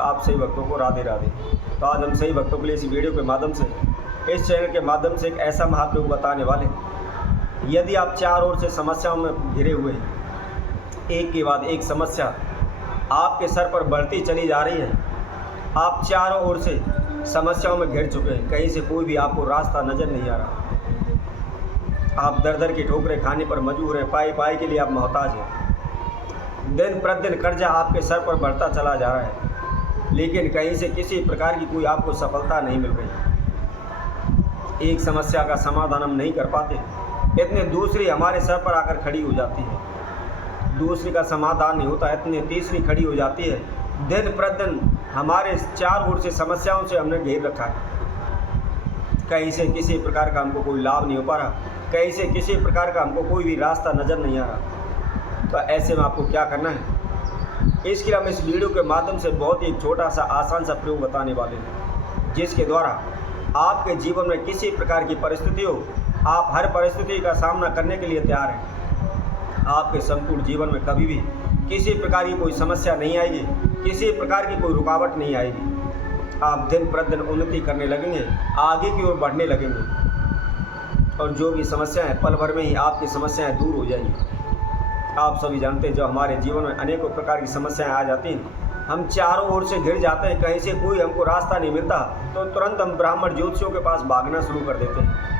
आप सही भक्तों को राधे राधे। तो आज हम सही भक्तों के लिए इस वीडियो के माध्यम से, इस चैनल के माध्यम से एक ऐसा महाप्रयोग बताने वाले हैं। यदि आप चारों ओर से समस्याओं में घिरे हुए हैं, एक के बाद एक समस्या आपके सर पर बढ़ती चली जा रही है, आप चारों ओर से समस्याओं में घिर चुके हैं, कहीं से कोई भी आपको रास्ता नज़र नहीं आ रहा, आप दर दर की ठोकरें खाने पर मजबूर हैं, पाई पाई के लिए आप मोहताज हैं। दिन प्रतिदिन कर्जा आपके सर पर बढ़ता चला जा रहा है, लेकिन कहीं से किसी प्रकार की कोई आपको सफलता नहीं मिल रही। एक समस्या का समाधान हम नहीं कर पाते, इतने दूसरी हमारे सर पर आकर खड़ी हो जाती है। दूसरी का समाधान नहीं होता, इतनी तीसरी खड़ी हो जाती है। दिन प्रतिदिन हमारे चार ओर से समस्याओं से हमने घेर रखा है, कहीं से किसी प्रकार का हमको कोई लाभ नहीं हो पा रहा, कहीं से किसी प्रकार का हमको कोई भी रास्ता नज़र नहीं आ रहा। तो ऐसे में आपको क्या करना है, इसके लिए हम इस वीडियो के माध्यम से बहुत ही छोटा सा आसान सा प्रयोग बताने वाले हैं, जिसके द्वारा आपके जीवन में किसी प्रकार की परिस्थिति हो, आप हर परिस्थिति का सामना करने के लिए तैयार हैं। आपके संपूर्ण जीवन में कभी भी किसी प्रकार की कोई समस्या नहीं आएगी, किसी प्रकार की कोई रुकावट नहीं आएगी। आप दिन प्रतिदिन उन्नति करने लगेंगे, आगे की ओर बढ़ने लगेंगे, और जो भी समस्याएं पल भर में ही आपकी समस्याएं दूर हो जाएंगी। आप सभी जानते हैं, जब हमारे जीवन में अनेकों प्रकार की समस्याएं आ जाती हैं, हम चारों ओर से घिर जाते हैं, कहीं से कोई हमको रास्ता नहीं मिलता, तो तुरंत हम ब्राह्मण ज्योतिषियों के पास भागना शुरू कर देते हैं।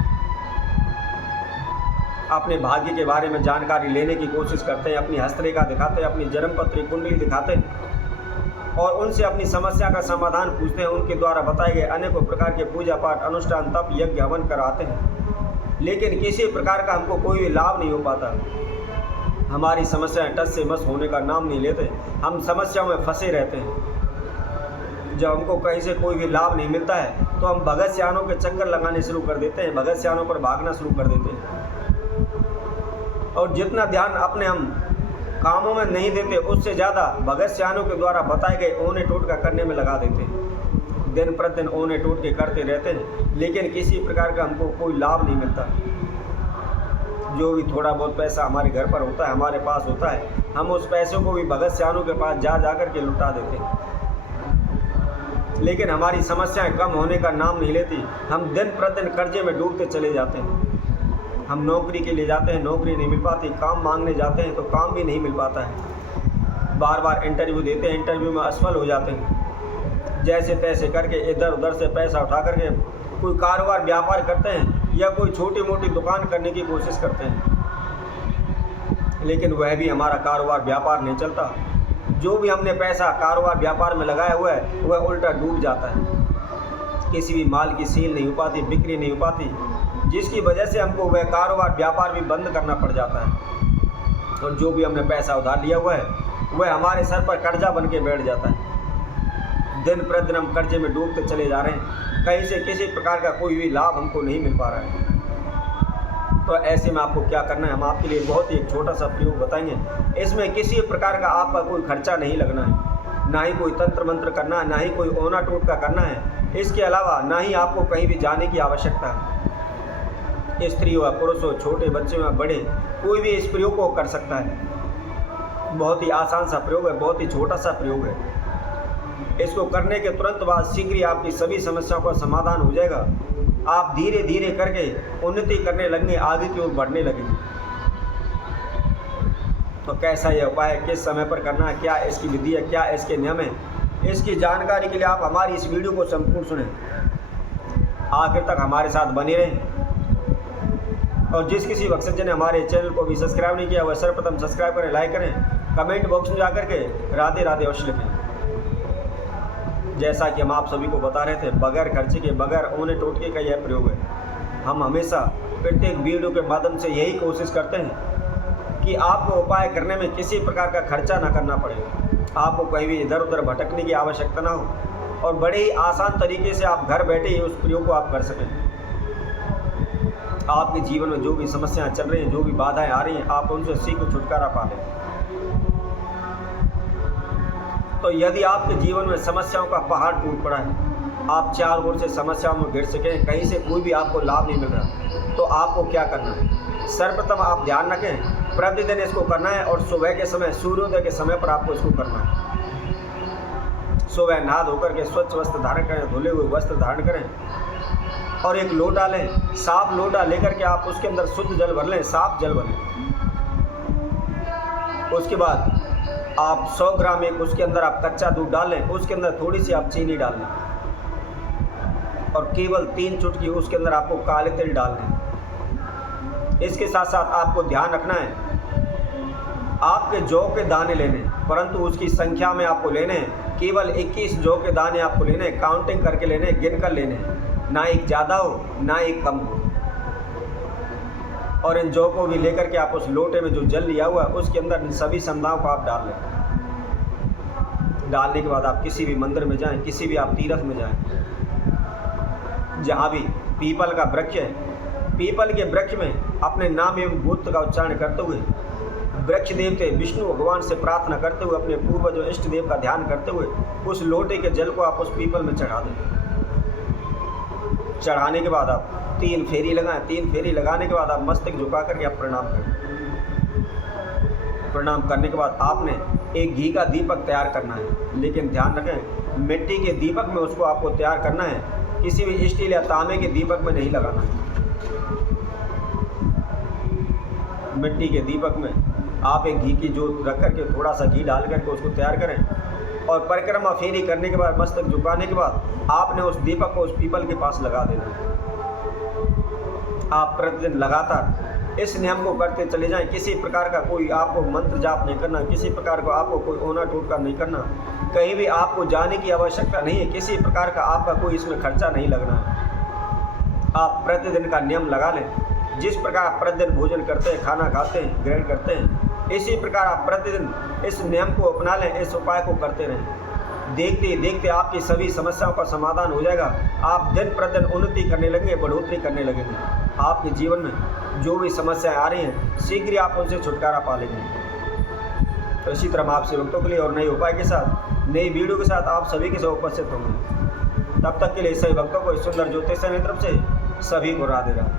अपने भाग्य के बारे में जानकारी लेने की कोशिश करते हैं, अपनी हस्तरेखा दिखाते हैं, अपनी जन्मपत्री कुंडली दिखाते हैं और उनसे अपनी समस्या का समाधान पूछते हैं। उनके द्वारा बताए गए अनेकों प्रकार के पूजा पाठ, अनुष्ठान, तप, यज्ञ, हवन कराते हैं, लेकिन किसी प्रकार का हमको कोई भी लाभ नहीं हो पाता। हमारी समस्याएं टस से मस होने का नाम नहीं लेते, हम समस्याओं में फंसे रहते हैं। जब हमको कहीं से कोई भी लाभ नहीं मिलता है, तो हम भगत सियानों के चक्कर लगाने शुरू कर देते हैं, भगत सियानों पर भागना शुरू कर देते हैं, और जितना ध्यान अपने हम कामों में नहीं देते, उससे ज़्यादा भगत सियानों के द्वारा बताए गए ओने टोटका करने में लगा देते हैं। दिन प्रतिदिन ओने टोटके करते रहते हैं, लेकिन किसी प्रकार का हमको कोई लाभ नहीं मिलता। जो भी थोड़ा बहुत पैसा हमारे घर पर होता है, हमारे पास होता है, हम उस पैसों को भी भगत सियानों के पास जा कर के लुटा देते हैं, लेकिन हमारी समस्याएं कम होने का नाम नहीं लेती। हम दिन प्रतिदिन कर्जे में डूबते चले जाते हैं। हम नौकरी के लिए जाते हैं, नौकरी नहीं मिल पाती, काम मांगने जाते हैं तो काम भी नहीं मिल पाता है। बार बार इंटरव्यू देते हैं, इंटरव्यू में असफल हो जाते हैं। जैसे तैसे करके इधर उधर से पैसा उठा करके कोई कारोबार व्यापार करते हैं, या कोई छोटी मोटी दुकान करने की कोशिश करते हैं, लेकिन वह भी हमारा कारोबार व्यापार नहीं चलता। जो भी हमने पैसा कारोबार व्यापार में लगाया हुआ है, वह उल्टा डूब जाता है। किसी भी माल की सेल नहीं हो पाती, बिक्री नहीं हो पाती, जिसकी वजह से हमको वह कारोबार व्यापार भी बंद करना पड़ जाता है, और जो भी हमने पैसा उधार लिया हुआ है, वह हमारे सर पर कर्जा बन के बैठ जाता है। दिन प्रतिदिन हम कर्जे में डूबते चले जा रहे हैं, कहीं से किसी प्रकार का कोई भी लाभ हमको नहीं मिल पा रहा है। तो ऐसे में आपको क्या करना है, हम आपके लिए बहुत ही एक छोटा सा प्रयोग बताएंगे। इसमें किसी प्रकार का आपका कोई खर्चा नहीं लगना है, ना ही कोई तंत्र मंत्र करना है, ना ही कोई ओना टोटका करना है। इसके अलावा ना ही आपको कहीं भी जाने की आवश्यकता है। स्त्री हो, पुरुष हो, छोटे बच्चे हो, बड़े, कोई भी इस प्रयोग को कर सकता है। बहुत ही आसान सा प्रयोग है, बहुत ही छोटा सा प्रयोग है। इसको करने के तुरंत बाद शीघ्र ही आपकी सभी समस्याओं का समाधान हो जाएगा। आप धीरे धीरे करके उन्नति करने लगेंगे, आगे की ओर बढ़ने लगेंगे। तो कैसा यह उपाय है, किस समय पर करना है, क्या इसकी विधि है, क्या इसके नियम है, इसकी जानकारी के लिए आप हमारी इस वीडियो को संपूर्ण सुनें, आखिर तक हमारे साथ बने रहें। और जिस किसी भक्तजन ने हमारे चैनल को भी सब्सक्राइब नहीं किया, वह सर्वप्रथम सब्सक्राइब करें, लाइक करें, कमेंट बॉक्स में जाकर के राधे राधे अवश्य लिखें। जैसा कि हम आप सभी को बता रहे थे, बगैर खर्चे के, बगैर ओने टोटके का यह प्रयोग है। हम हमेशा प्रत्येक वीडियो के माध्यम से यही कोशिश करते हैं कि आपको उपाय करने में किसी प्रकार का खर्चा ना करना पड़े, आपको कहीं भी इधर उधर भटकने की आवश्यकता ना हो, और बड़े ही आसान तरीके से आप घर बैठे ही उस प्रयोग को आप कर सकें। आपके जीवन में जो भी समस्याएं चल रही हैं, जो भी बाधाएं आ रही हैं, आप उनसे शीघ्र छुटकारा पा लें। तो यदि आपके जीवन में समस्याओं का पहाड़ टूट पड़ा है, आप चार ओर से समस्याओं में घिर सकें, कहीं से कोई भी आपको लाभ नहीं मिल रहा, तो आपको क्या करना है? सर्वप्रथम आप ध्यान रखें, प्रतिदिन इसको करना है और सुबह के समय, सूर्योदय के समय पर आपको इसको करना है। सुबह नहा धोकर के स्वच्छ वस्त्र धारण करें, धुले हुए वस्त्र धारण करें और एक लोटा लें, साफ लोटा लेकर के आप उसके अंदर शुद्ध जल भर लें, साफ जल भर लें। उसके बाद आप 100 ग्राम एक उसके अंदर आप कच्चा दूध डाल लें, उसके अंदर थोड़ी सी आप चीनी डाल लें और केवल 3 चुटकी उसके अंदर आपको काले तिल डाल लें। इसके साथ साथ आपको ध्यान रखना है, आपके जौ के दाने लेने, परंतु उसकी संख्या में आपको लेने हैं केवल 21 जौ के दाने आपको लेने, काउंटिंग करके लेने, गिन कर लेने, ना एक ज़्यादा हो ना एक कम हो। और इन जौ को भी लेकर के आप उस लोटे में जो जल लिया हुआ है उसके अंदर इन सभी संध्याओं को आप डाल लें। डालने के बाद आप किसी भी मंदिर में जाएं, किसी भी आप तीर्थ में जाएं, जहाँ भी पीपल का वृक्ष है, पीपल के वृक्ष में अपने नाम एवं भूत का उच्चारण करते हुए, वृक्ष देवते विष्णु भगवान से प्रार्थना करते हुए, अपने पूर्वजों इष्ट देव का ध्यान करते हुए उस लोटे के जल को आप उस पीपल में चढ़ा दें। चढ़ाने के बाद आप 3 फेरी लगाएं। 3 फेरी लगाने के बाद आप मस्तक झुका करके आप प्रणाम करें। प्रणाम करने के बाद आपने एक घी का दीपक तैयार करना है, लेकिन ध्यान रखें मिट्टी के दीपक में उसको आपको तैयार करना है, किसी भी स्टील या तांबे के दीपक में नहीं लगाना है। मिट्टी के दीपक में आप एक घी की जोत रख करके थोड़ा सा घी डाल करके उसको तैयार करें और परिक्रमा फेरी करने के बाद मस्तक झुकाने के बाद आपने उस दीपक को उस पीपल के पास लगा देना है। आप प्रतिदिन लगातार इस नियम को करते चले जाएं। किसी प्रकार का कोई आपको मंत्र जाप नहीं करना, किसी प्रकार को आपको कोई ओना टोटका नहीं करना, कहीं भी आपको जाने की आवश्यकता नहीं है, किसी प्रकार का आपका कोई इसमें खर्चा नहीं लगना है। आप प्रतिदिन का नियम लगा लें। जिस प्रकार आप प्रतिदिन भोजन करते हैं, खाना खाते हैं, ग्रहण करते हैं, इसी प्रकार आप प्रतिदिन इस नियम को अपना लें, इस उपाय को करते रहें। देखते ही देखते आपकी सभी समस्याओं का समाधान हो जाएगा। आप दिन प्रतिदिन उन्नति करने लगेंगे, बढ़ोतरी करने लगेंगे। आपके जीवन में जो भी समस्याएं आ रही हैं शीघ्र ही आप उनसे छुटकारा पा लेंगे। तो इसी तरह हम आपसे भक्तों के लिए और नए उपाय के साथ, नई वीडियो के साथ आप सभी के साथ उपस्थित होंगे। तब तक के लिए सभी भक्तों को इस सुंदर ज्योतिष की तरफ से सभी को राधे राधे।